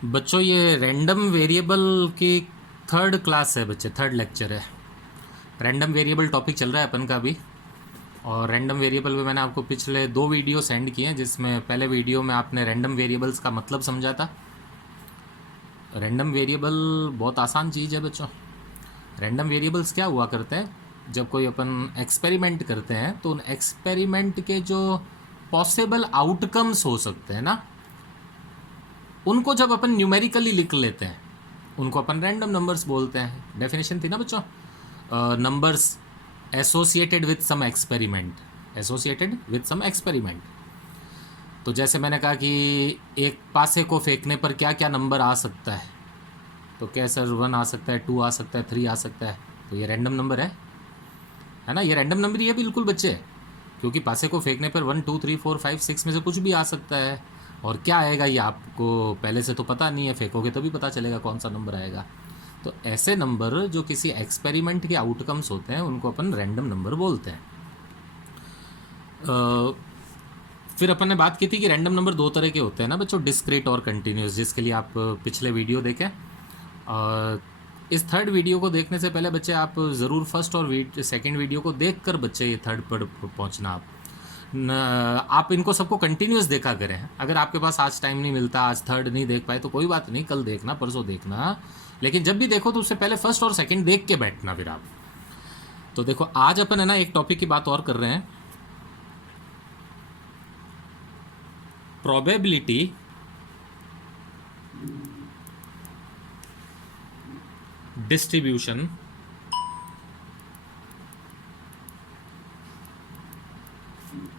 बच्चों ये random variable की थर्ड क्लास है बच्चे, थर्ड लेक्चर है। रैंडम वेरिएबल टॉपिक चल रहा है अपन का भी। और रैंडम वेरिएबल में मैंने आपको पिछले 2 वीडियो सेंड किए हैं, जिसमें पहले वीडियो में आपने रैंडम वेरिएबल्स का मतलब समझा था। रैंडम वेरिएबल बहुत आसान चीज़ है बच्चों। रैंडम वेरिएबल्स क्या हुआ करते हैं, जब कोई अपन एक्सपेरिमेंट करते हैं तो उन एक्सपेरिमेंट के जो पॉसिबल आउटकम्स हो सकते हैं ना, उनको जब अपन न्यूमेरिकली लिख लेते हैं उनको अपन रैंडम नंबर्स बोलते हैं। डेफिनेशन थी ना बच्चों, numbers associated with some experiment, associated with some experiment. तो जैसे मैंने कहा कि एक पासे को फेंकने पर क्या क्या नंबर आ सकता है, तो क्या सर 1 आ सकता है, 2 आ सकता है, 3 आ सकता है। तो ये रैंडम नंबर है ना, ये रैंडम नंबर ही है बिल्कुल बच्चे, क्योंकि पासे को फेंकने पर 1 2 3 4 5 6 में से कुछ भी आ सकता है। और क्या आएगा ये आपको पहले से तो पता नहीं है, फेंकोगे तभी पता चलेगा कौन सा नंबर आएगा। तो ऐसे नंबर जो किसी एक्सपेरिमेंट के आउटकम्स होते हैं उनको अपन रैंडम नंबर बोलते हैं। फिर अपन ने बात की थी कि रैंडम नंबर 2 तरह के होते हैं ना बच्चों, डिस्क्रीट और कंटिन्यूस, जिसके लिए आप पिछले वीडियो देखें। इस थर्ड वीडियो को देखने से पहले बच्चे आप ज़रूर फर्स्ट और सेकंड वीडियो को देख कर बच्चे ये थर्ड पर पहुंचना। आप इनको सबको कंटिन्यूस देखा करें। अगर आपके पास आज टाइम नहीं मिलता, आज थर्ड नहीं देख पाए तो कोई बात नहीं, कल देखना, परसों देखना, लेकिन जब भी देखो तो उससे पहले फर्स्ट और सेकंड देख के बैठना फिर आप। तो देखो आज अपन है ना एक टॉपिक की बात और कर रहे हैं, probability distribution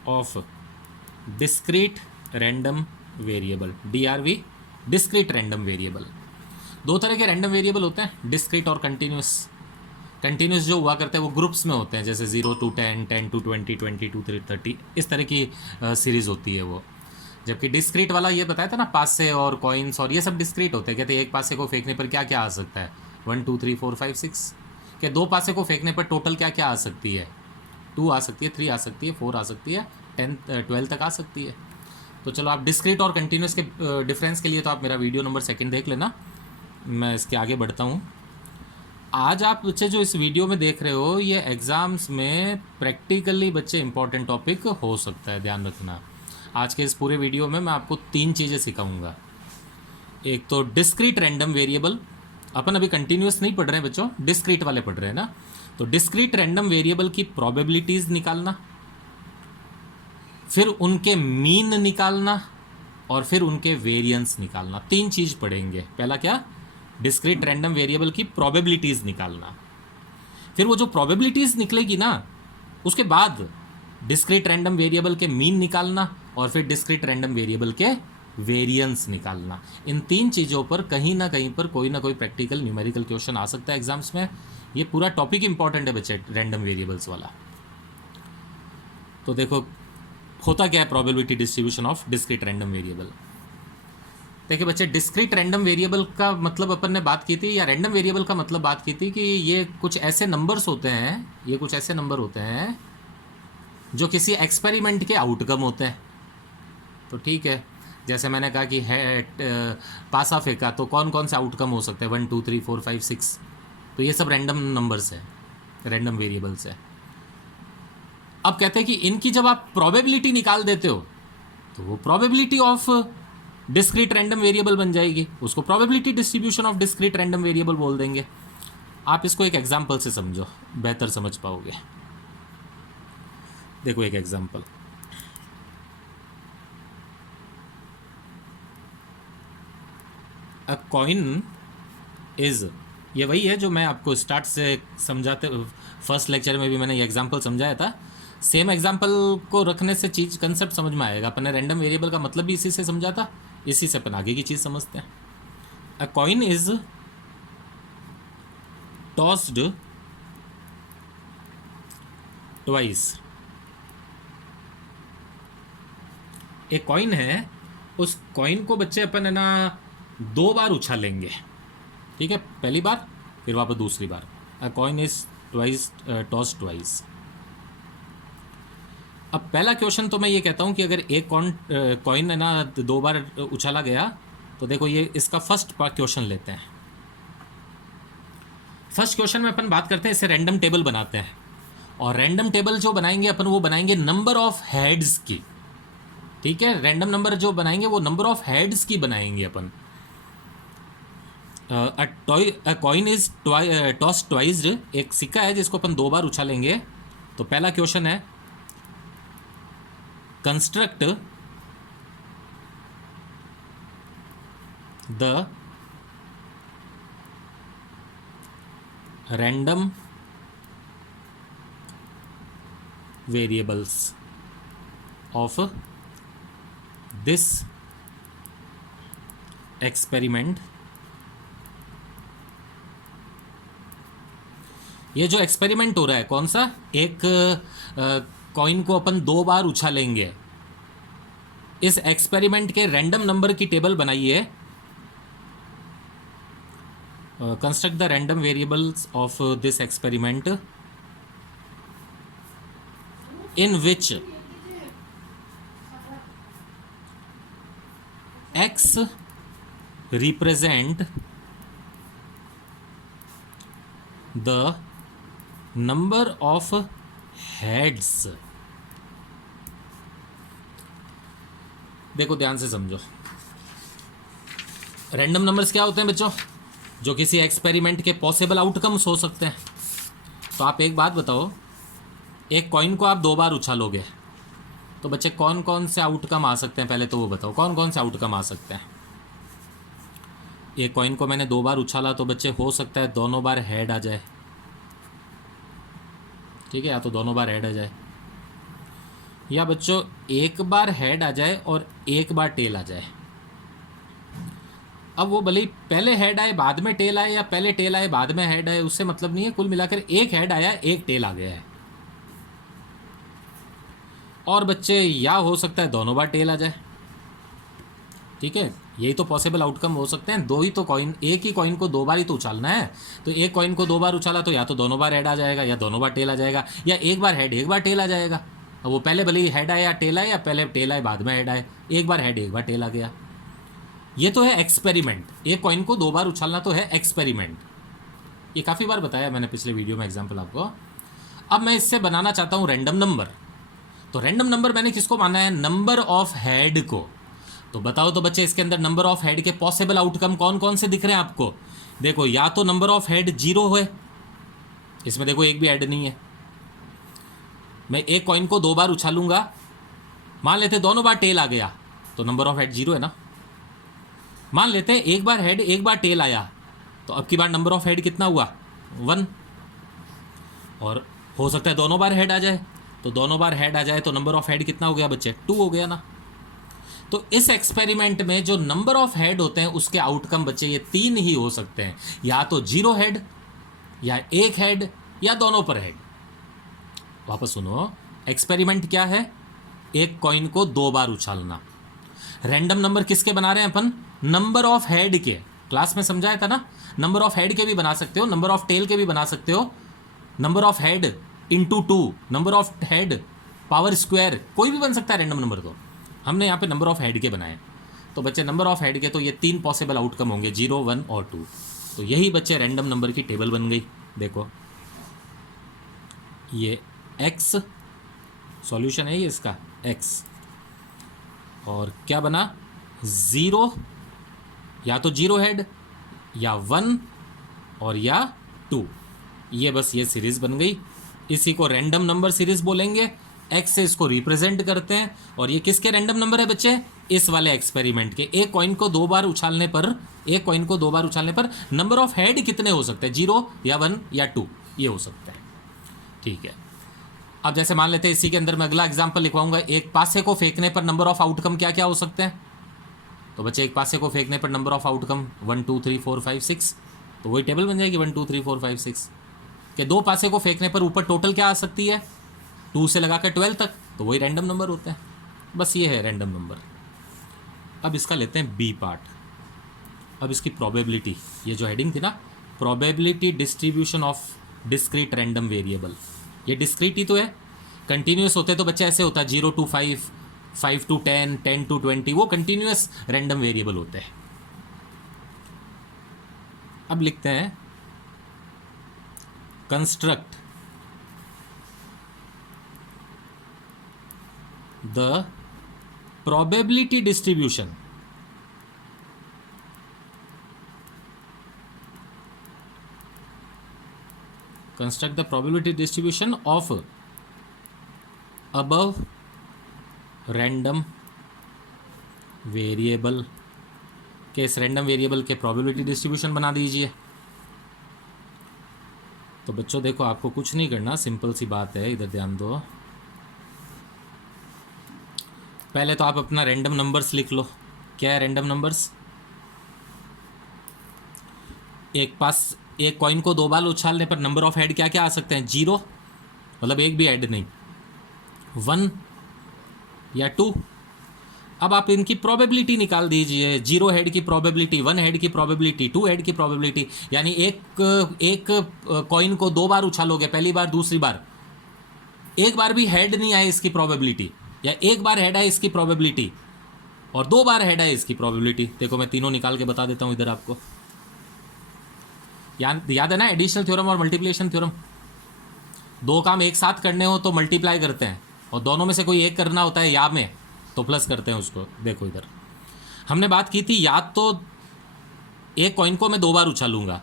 of discrete random variable, DRV, discrete random variable. 2 तरह के रैंडम वेरिएबल होते हैं, डिस्क्रीट और कंटिन्यूस। कंटिन्यूस जो हुआ करते हैं वो ग्रुप्स में होते हैं, जैसे 0 to 10, 10 to 20, 20 to 30, इस तरह की सीरीज़ होती है वो। जबकि डिस्क्रीट वाला ये बताया था ना, पासे और कॉइन्स और ये सब डिस्क्रीट होते हैं। कहते हैं एक पासे को फेंकने पर क्या क्या आ सकता है, 1 2 3 4 5 6। क्या 2 पासे को फेंकने पर टोटल क्या क्या आ सकती है, 2 आ सकती है, 3 आ सकती है, 4 आ सकती है, 10 12 तक आ सकती है। तो चलो आप डिस्क्रीट और कंटिन्यूस के डिफरेंस के लिए तो आप मेरा वीडियो नंबर 2 देख लेना, मैं इसके आगे बढ़ता हूँ। आज आप बच्चे जो इस वीडियो में देख रहे हो ये एग्ज़ाम्स में प्रैक्टिकली बच्चे इंपॉर्टेंट टॉपिक हो सकता है, ध्यान रखना। आज के इस पूरे वीडियो में मैं आपको 3 चीज़ें सिखाऊंगा। एक तो डिस्क्रीट रैंडम वेरिएबल, अपन अभी कंटिन्यूस नहीं पढ़ रहे हैं बच्चों, डिस्क्रीट वाले पढ़ रहे हैं ना। तो डिस्क्रीट रैंडम वेरिएबल की प्रोबेबिलिटीज़ निकालना, फिर उनके मीन निकालना, और फिर उनके वेरिएंस निकालना। 3 चीज़ पढ़ेंगे। पहला क्या, डिस्क्रीट रैंडम वेरिएबल की प्रोबेबिलिटीज़ निकालना, फिर वो जो प्रोबेबिलिटीज़ निकलेगी ना उसके बाद डिस्क्रीट रैंडम वेरिएबल के मीन निकालना, और फिर डिस्क्रीट रैंडम वेरिएबल के वेरिएंस निकालना। इन 3 चीज़ों पर कहीं ना कहीं पर कोई ना कोई प्रैक्टिकल न्यूमेरिकल क्वेश्चन आ सकता है एग्जाम्स में। ये पूरा टॉपिक इंपॉर्टेंट है बच्चे, रैंडम वेरिएबल्स वाला। तो देखो होता क्या है probability distribution of discrete random variable. देखिए बच्चे, डिस्क्रीट रैंडम वेरिएबल का मतलब अपन ने बात की थी, या रैंडम वेरिएबल का मतलब बात की थी कि ये कुछ ऐसे नंबर्स होते हैं, ये कुछ ऐसे नंबर होते हैं जो किसी एक्सपेरिमेंट के आउटकम होते हैं। तो ठीक है, जैसे मैंने कहा कि है पासा फेंका, तो कौन कौन से आउटकम हो सकते हैं, 1 2 3 4 5 6। तो ये सब रैंडम नंबर्स है, रैंडम वेरिएबल्स है। अब कहते हैं कि इनकी जब आप प्रोबेबिलिटी निकाल देते हो तो वो probability of discrete random variable बन जाएगी, उसको probability distribution of discrete random variable बोल देंगे। आप इसको एक एग्जांपल से समझो, बेहतर समझ पाओगे। देखो एक एग्जांपल, अ कॉइन इज, ये वही है जो मैं आपको स्टार्ट से समझाते, फर्स्ट लेक्चर में भी मैंने ये एग्जांपल समझाया था। सेम एग्जांपल को रखने से चीज़ कंसेप्ट समझ में आएगा। अपन ने रैंडम वेरिएबल का मतलब भी इसी से समझा था, इसी से अपन आगे की चीज़ समझते हैं। अ कॉइन इज टॉस्ड ट्वाइस। एक कॉइन है, उस कॉइन को बच्चे अपन है ना 2 बार उछालेंगे, ठीक है, पहली बार फिर वापस दूसरी बार। A coin is twice tossed twice. अब पहला क्वेश्चन तो मैं ये कहता हूँ कि अगर एक कॉइन है ना 2 बार उछाला गया तो देखो ये इसका फर्स्ट क्वेश्चन लेते हैं। फर्स्ट क्वेश्चन में अपन बात करते हैं, इसे रैंडम टेबल बनाते हैं, और रैंडम टेबल जो बनाएंगे अपन वो बनाएंगे नंबर ऑफ हेड्स की। ठीक है, रैंडम नंबर जो बनाएंगे वो नंबर ऑफ हेड्स की बनाएंगे अपन। अ कॉइन इज टॉस ट्वाइस्ड, एक सिक्का है जिसको अपन 2 बार उछालेंगे। तो पहला क्वेश्चन है construct the random variables of this experiment. ये जो एक्सपेरिमेंट हो रहा है कौन सा, एक कॉइन को अपन 2 बार उछालेंगे, इस एक्सपेरिमेंट के रैंडम नंबर की टेबल बनाइए। Construct the random variables of this experiment in which x represent the number of heads। देखो ध्यान से समझो, रैंडम नंबर्स क्या होते हैं बच्चों, जो किसी एक्सपेरिमेंट के पॉसिबल आउटकम्स हो सकते हैं। तो आप एक बात बताओ, एक कॉइन को आप 2 बार उछालोगे तो बच्चे कौन कौन से आउटकम आ सकते हैं, पहले तो वो बताओ कौन कौन से आउटकम आ सकते हैं। एक कॉइन को मैंने 2 बार उछाला तो बच्चे हो सकता है दोनों बार हेड आ जाए। ठीक है, या तो दोनों बार हेड आ जाए, या बच्चों एक बार हेड आ जाए और एक बार टेल आ जाए। अब वो भले ही पहले हेड आए बाद में टेल आए, या पहले टेल आए बाद में हेड आए, उससे मतलब नहीं है। कुल मिलाकर एक हेड आया एक टेल आ गया है। और बच्चे या हो सकता है दोनों बार टेल आ जाए। ठीक है, यही तो पॉसिबल आउटकम हो सकते हैं। दो ही तो कॉइन, एक ही कॉइन को 2 बार ही तो उछालना है। तो एक कॉइन को 2 बार उछाला तो या तो दोनों बार हेड आ जाएगा, या दोनों बार टेल आ जाएगा, या एक बार हेड एक बार टेल आ जाएगा। अब वो पहले भले ही हेड आए या टेल आए, या पहले टेल आए बाद में हेड आए, एक बार हेड एक बार टेल आ गया। ये तो है एक्सपेरिमेंट। एक कॉइन को 2 बार उछालना तो है एक्सपेरिमेंट। ये काफ़ी बार बताया मैंने पिछले वीडियो में एग्जाम्पल आपको। अब मैं इससे बनाना चाहता हूँ रैंडम नंबर। तो रैंडम नंबर मैंने किसको माना है, नंबर ऑफ हेड को। तो बताओ तो बच्चे इसके अंदर नंबर ऑफ हेड के पॉसिबल आउटकम कौन कौन से दिख रहे हैं आपको। देखो, या तो नंबर ऑफ हेड 0 है, इसमें देखो एक भी हेड नहीं है। मैं एक कॉइन को 2 बार उछालूंगा, मान लेते दोनों बार टेल आ गया तो नंबर ऑफ हेड 0 है ना। मान लेते हैं एक बार हेड एक बार टेल आया, तो अब की बार नंबर ऑफ हेड कितना हुआ, 1। और हो सकता है दोनों बार हेड आ जाए, तो दोनों बार हेड आ जाए तो नंबर ऑफ हेड कितना हो गया बच्चे, 2 हो गया ना। तो इस एक्सपेरिमेंट में जो नंबर ऑफ हेड होते हैं उसके आउटकम बच्चे ये 3 ही हो सकते हैं, या तो 0 हेड, या 1 हेड, या दोनों पर हेड। वापस सुनो, एक्सपेरिमेंट क्या है, एक कॉइन को 2 बार उछालना। रैंडम नंबर किसके बना रहे हैं अपन, नंबर ऑफ हेड के। क्लास में समझाया था ना, नंबर ऑफ हेड के भी बना सकते हो, नंबर ऑफ टेल के भी बना सकते हो, number of head into 2, number of head power square, कोई भी बन सकता है रैंडम नंबर। तो हमने यहाँ पे नंबर ऑफ हेड के बनाए। तो बच्चे नंबर ऑफ हेड के तो ये 3 पॉसिबल आउटकम होंगे, 0, 1 और 2। तो यही बच्चे रैंडम नंबर की टेबल बन गई। देखो ये x सॉल्यूशन है, ये इसका x, और क्या बना 0, या तो 0 हेड, या 1, और या 2। ये बस ये सीरीज बन गई। इसी को रैंडम नंबर सीरीज बोलेंगे। x से इसको रिप्रेजेंट करते हैं। और ये किसके रैंडम नंबर है बच्चे, इस वाले एक्सपेरिमेंट के। एक कॉइन को 2 बार उछालने पर, एक कॉइन को 2 बार उछालने पर नंबर ऑफ हेड कितने हो सकते हैं, 0 या 1 या 2, ये हो सकता है। ठीक है, अब जैसे मान लेते हैं इसी के अंदर मैं अगला एग्जाम्पल लिखवाऊंगा। एक पासे को फेंकने पर नंबर ऑफ आउटकम क्या क्या हो सकते हैं। तो बच्चे एक पासे को फेंकने पर नंबर ऑफ आउटकम 1 2 3 4 5 6, तो वही टेबल बन जाएगी 1 2 3 4 5 6 के। 2 पासे को फेंकने पर ऊपर टोटल क्या आ सकती है, 2 से लगाकर 12 तक, तो वही रैंडम नंबर होते हैं। बस ये है रैंडम नंबर। अब इसका लेते हैं बी पार्ट। अब इसकी प्रोबेबिलिटी, ये जो हेडिंग थी ना, probability distribution of discrete random variable. ये डिस्क्रीट ही तो है, कंटिन्यूस होते तो बच्चे ऐसे होता 0 to 5, 5 to 10, 10 to 20, वो कंटिन्यूस रैंडम वेरिएबल होते हैं। अब लिखते हैं construct the probability distribution construct the probability distribution of above random variable के इस रैंडम वेरिएबल के प्रोबेबिलिटी डिस्ट्रीब्यूशन बना दीजिए। तो बच्चों देखो, आपको कुछ नहीं करना, सिंपल सी बात है, इधर ध्यान दो। पहले तो आप अपना रैंडम नंबर्स लिख लो। क्या है रैंडम नंबर्स? एक कॉइन को 2 बार उछालने पर नंबर ऑफ हेड क्या क्या आ सकते हैं? 0, मतलब एक भी हेड नहीं, 1 या 2। अब आप इनकी प्रोबेबिलिटी निकाल दीजिए। 0 हेड की प्रोबेबिलिटी, 1 हेड की प्रोबेबिलिटी, 2 हेड की प्रोबेबिलिटी। यानी एक कॉइन को 2 बार उछालोगे, पहली बार, दूसरी बार, एक बार भी हेड नहीं आए इसकी प्रोबेबिलिटी, या एक बार हेड आए इसकी प्रोबेबिलिटी, और 2 बार हेड आए इसकी प्रोबेबिलिटी। देखो मैं तीनों निकाल के बता देता हूं इधर आपको। याद है ना एडिशनल थ्योरम और मल्टीप्लिकेशन थ्योरम? 2 काम एक साथ करने हो तो मल्टीप्लाई करते हैं, और दोनों में से कोई एक करना होता है या में, तो प्लस करते हैं उसको। देखो इधर हमने बात की थी, या तो एक कॉइन को मैं 2 बार उछालूंगा,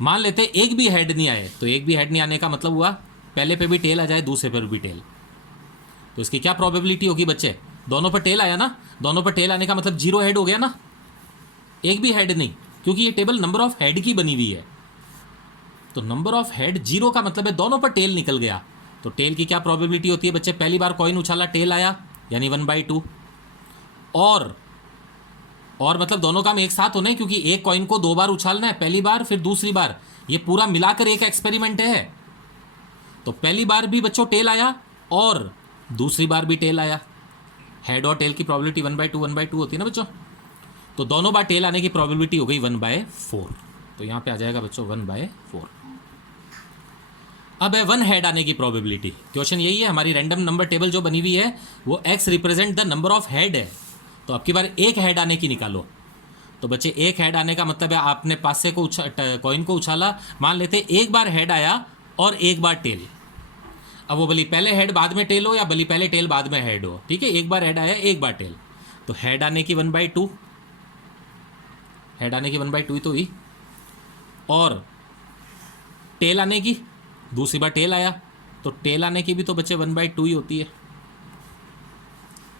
मान लेते एक भी हेड नहीं आए, तो एक भी हेड नहीं आने का मतलब हुआ पहले पे भी टेल आ जाए, दूसरे पर भी टेल। तो इसकी क्या प्रोबेबिलिटी होगी बच्चे? दोनों पर टेल आया ना, दोनों पर टेल आने का मतलब 0 हेड हो गया ना, एक भी हेड नहीं, क्योंकि ये टेबल नंबर ऑफ हेड की बनी हुई है। तो नंबर ऑफ हेड 0 का मतलब है दोनों पर टेल निकल गया। तो टेल की क्या प्रोबेबिलिटी होती है बच्चे? पहली बार कॉइन उछाला, टेल आया, यानी 1/2। और मतलब दोनों काम एक साथ होने, क्योंकि एक कॉइन को 2 बार उछालना है, पहली बार फिर दूसरी बार, ये पूरा मिलाकर एक एक्सपेरिमेंट है। तो पहली बार भी बच्चों टेल आया और दूसरी बार भी टेल आया। हेड और टेल की प्रोबेबिलिटी 1/2 होती है ना बच्चों। तो दोनों बार टेल आने की प्रोबेबिलिटी हो गई 1/4। तो यहां पे आ जाएगा बच्चों 1/4। अब है 1 हेड आने की प्रोबेबिलिटी। क्वेश्चन यही है, हमारी रैंडम नंबर टेबल जो बनी हुई है वो x represent the number of head है। तो अब की बार एक हेड आने की निकालो। तो बच्चे एक हेड आने का मतलब है आपने पासे को कॉइन को उछाला, मान लेते एक बार हेड आया और एक बार टेल। अब वो भली पहले हेड बाद में टेल हो या भली पहले टेल बाद में हेड हो, ठीक है, एक बार हेड आया एक बार टेल। तो हेड आने की 1/2, हेड आने की 1/2 ही तो हुई, और टेल आने की दूसरी बार टेल आया, तो टेल आने की भी तो बच्चे 1/2 ही होती है,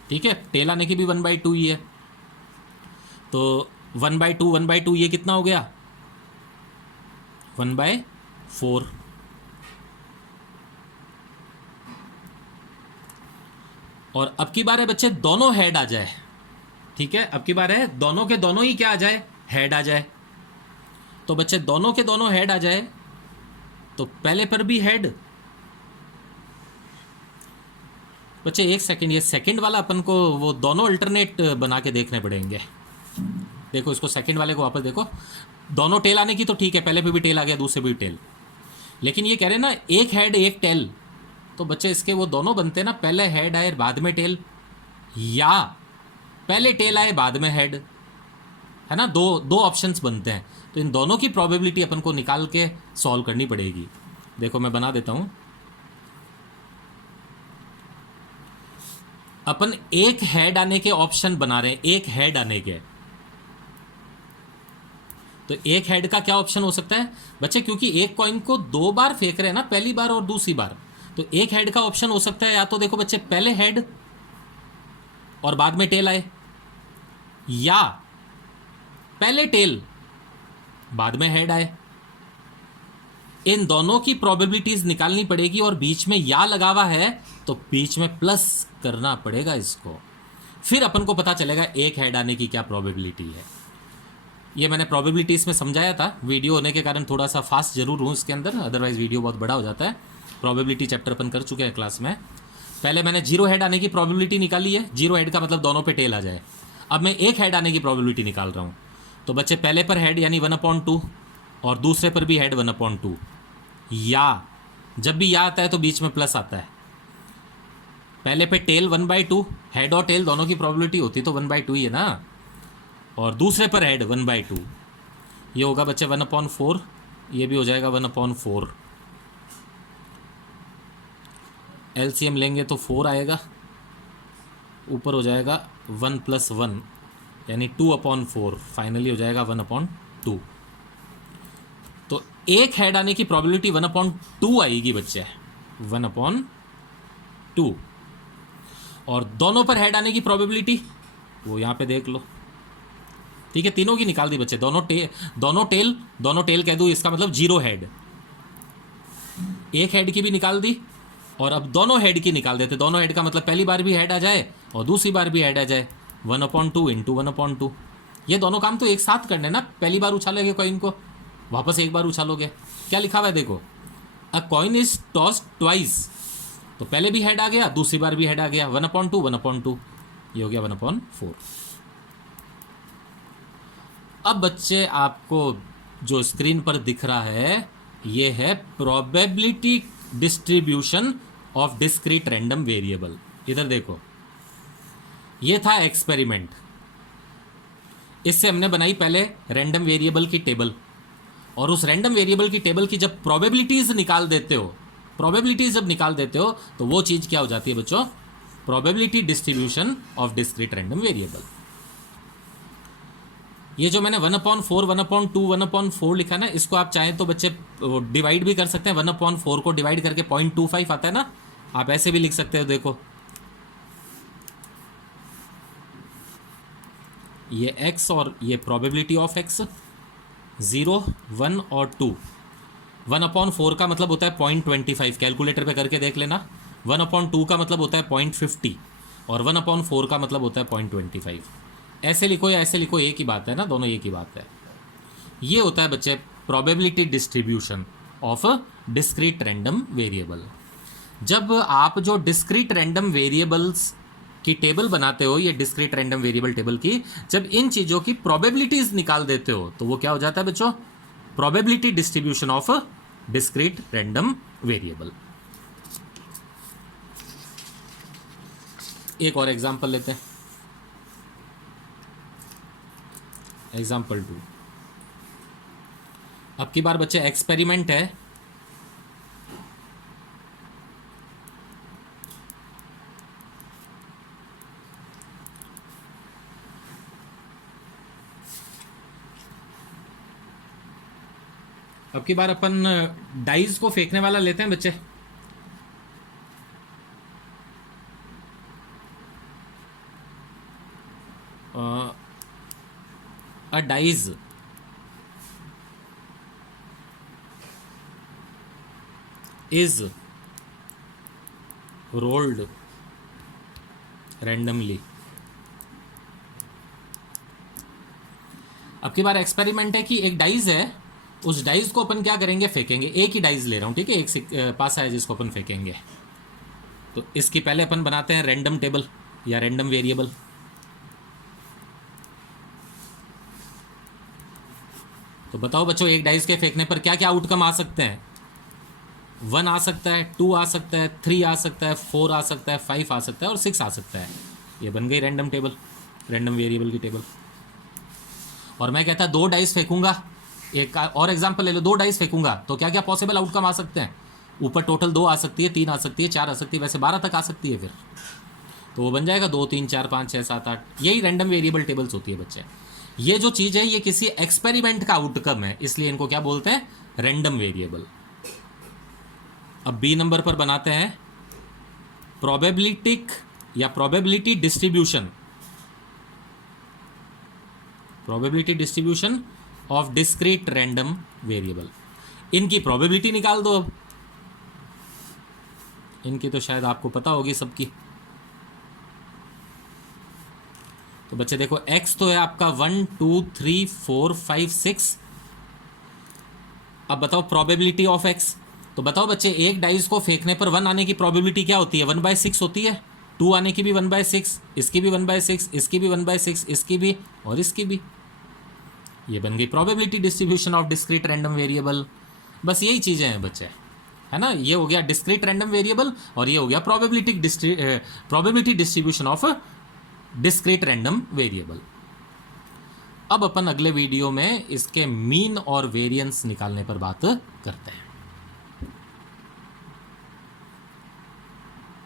ठीक है, टेल आने की भी 1/2 ही है। तो 1/2 ये कितना हो गया? 1/4। और अब की बार है बच्चे दोनों हेड आ जाए, ठीक है, अब की बार है दोनों के दोनों ही क्या आ जाए? हेड आ जाए। तो बच्चे दोनों के दोनों हेड आ जाए, तो पहले पर भी हेड। बच्चे एक सेकंड, ये सेकंड वाला अपन को वो दोनों अल्टरनेट बना के देखने पड़ेंगे। देखो इसको, सेकंड वाले को वापस देखो, दोनों टेल आने की तो ठीक है, पहले पे भी टेल आ गया, दूसरे भी टेल, लेकिन ये कह रहे ना एक हेड एक टेल। तो बच्चे इसके वो दोनों बनते हैं ना, पहले हेड आए बाद में टेल, या पहले टेल आए बाद में हेड, है ना, दो ऑप्शंस बनते हैं। तो इन दोनों की प्रोबेबिलिटी अपन को निकाल के सॉल्व करनी पड़ेगी। देखो मैं बना देता हूं, अपन एक हेड आने के ऑप्शन बना रहे हैं, एक हेड आने के। तो एक हेड का क्या ऑप्शन हो सकता है बच्चे? क्योंकि एक कॉइन को 2 बार फेंक रहे हैं ना, पहली बार और दूसरी बार, तो एक हेड का ऑप्शन हो सकता है या तो देखो बच्चे पहले हेड और बाद में टेल आए, या पहले टेल बाद में हेड आए। इन दोनों की प्रोबेबिलिटीज निकालनी पड़ेगी, और बीच में या लगा हुआ है तो बीच में प्लस करना पड़ेगा इसको, फिर अपन को पता चलेगा एक हेड आने की क्या प्रोबेबिलिटी है। ये मैंने प्रोबेबिलिटीज में समझाया था, वीडियो होने के कारण थोड़ा सा फास्ट जरूर हूँ इसके अंदर, अदरवाइज वीडियो बहुत बड़ा हो जाता है। प्रोबेबिलिटी चैप्टर अपन कर चुके हैं क्लास में। पहले मैंने 0 हेड आने की प्रोबेबिलिटी निकाली है, 0 हेड का मतलब दोनों पे टेल आ जाए। अब मैं एक हेड आने की प्रोबेबिलिटी निकाल रहा हूँ। तो बच्चे पहले पर हेड यानी 1/2, और दूसरे पर भी हेड 1/2, या जब भी या आता है तो बीच में प्लस आता है। पहले पे टेल 1/2, हेड और टेल दोनों की प्रोबेबिलिटी होती तो 1/2 ही है ना, और दूसरे पर हेड 1/2। ये होगा बच्चे 1/4, ये भी हो जाएगा 1/4। एलसीएम लेंगे तो 4 आएगा, ऊपर हो जाएगा 1 + 1 यानी 2/4, फाइनली हो जाएगा 1/2। तो एक हेड आने की प्रोबेबिलिटी 1/2 आएगी बच्चे, 1/2। और दोनों पर हेड आने की प्रोबेबिलिटी वो यहाँ पे देख लो, ठीक है। तीनों की निकाल दी बच्चे, दोनों टेल कह दूँ, इसका मतलब 0 हेड। एक हेड की भी निकाल दी, और अब दोनों हेड की निकाल देते। दोनों हेड का मतलब पहली बार भी हेड आ जाए और दूसरी बार भी हेड आ जाए, 1/2 × 1/2। ये दोनों काम तो एक साथ करने ना, पहली बार उछालोगे कॉइन को, वापस एक बार उछालोगे। क्या लिखा हुआ है देखो, अ कॉइन इज टॉस्ड ट्वाइस, तो पहले भी हेड आ गया, दूसरी बार भी हेड आ गया, 1/2 1/2, ये हो गया 1/4। अब बच्चे आपको जो स्क्रीन पर दिख रहा है ये है probability distribution of discrete random variable. इधर देखो, ये था एक्सपेरिमेंट, इससे हमने बनाई पहले रैंडम वेरिएबल की टेबल, और उस रैंडम वेरिएबल की टेबल की जब प्रोबेबिलिटीज निकाल देते हो, प्रोबेबिलिटीज जब निकाल देते हो तो वो चीज क्या हो जाती है बच्चों, probability distribution of discrete random variable. ये जो मैंने 1/4 1/2 1/4 लिखा ना, इसको आप चाहें तो बच्चे डिवाइड भी कर सकते हैं। 1/4 को डिवाइड करके 0.25 आता है ना, आप ऐसे भी लिख सकते हो। देखो ये x और ये प्रोबेबिलिटी ऑफ x, 0 1 और 2। 1/4 का मतलब होता है 0.25, कैलकुलेटर पे करके देख लेना। 1/2 का मतलब होता है 0.50 और 1/4 का मतलब होता है 0.25। ऐसे लिखो या ऐसे लिखो, एक ही बात है ना, दोनों एक ही बात है। ये होता है बच्चे probability distribution of discrete random variable. जब आप जो डिस्क्रीट रैंडम वेरिएबल्स की टेबल बनाते हो, ये डिस्क्रीट रैंडम वेरिएबल टेबल की, जब इन चीज़ों की प्रोबेबिलिटीज निकाल देते हो तो वो क्या हो जाता है बच्चों, probability distribution of discrete random variable. एक और एग्जांपल लेते हैं, एग्जाम्पल 2। अब की बार बच्चे एक्सपेरिमेंट है, अब की बार अपन डाइस को फेंकने वाला लेते हैं बच्चे। अ डाइज इज रोल्ड रैंडमली। अब की बार एक्सपेरिमेंट है कि एक डाइस है, उस डाइस को अपन क्या करेंगे, फेंकेंगे। एक ही डाइस ले रहा हूं, ठीक है, एक पास है जिसको अपन फेंकेंगे। तो इसकी पहले अपन बनाते हैं रैंडम टेबल या रैंडम वेरिएबल। तो बताओ बच्चों, एक डाइस के फेंकने पर क्या क्या आउटकम आ सकते हैं। 1 आ सकता है, 2 आ सकता है, 3 आ सकता है, 4 आ सकता है, 5 आ सकता है और 6 आ सकता है। ये बन गई रैंडम टेबल, रैंडम वेरिएबल की टेबल। और मैं कहता 2 डाइस फेंकूंगा, एक और एग्जांपल ले लो, 2 डाइस फेंकूंगा तो क्या क्या पॉसिबल आउटकम आ सकते हैं। ऊपर टोटल 2 आ सकती है, 3 आ सकती है, 4 आ सकती है, वैसे 12 तक आ सकती है। फिर तो वो बन जाएगा 2 3 4 5 6 7 8। यही रैंडम वेरिएबल टेबल्स होती है बच्चे। ये जो चीज़ है ये किसी एक्सपेरिमेंट का आउटकम है, इसलिए इनको क्या बोलते हैं, रैंडम वेरिएबल। अब बी नंबर पर बनाते हैं प्रोबेबिलिटिक या probability distribution, probability distribution of discrete random variable. इनकी प्रोबेबिलिटी निकाल दो। अब इनकी तो शायद आपको पता होगी सबकी। तो बच्चे देखो, x तो है आपका 1 2 3 4 5 6। अब बताओ प्रोबेबिलिटी ऑफ x। तो बताओ बच्चे, एक डाइस को फेंकने पर 1 आने की प्रोबेबिलिटी क्या होती है, 1/6 होती है। 2 आने की भी 1/6, इसकी भी 1/6, इसकी भी 1/6, इसकी भी और इसकी भी। ये बन गई probability distribution of discrete random variable. बस यही चीज़ें हैं बच्चे, है ना। ये हो गया डिस्क्रीट रैंडम वेरिएबल और ये हो गया probability distribution of discrete random variable. अब अपन अगले वीडियो में इसके मीन और वेरिएंस निकालने पर बात करते हैं।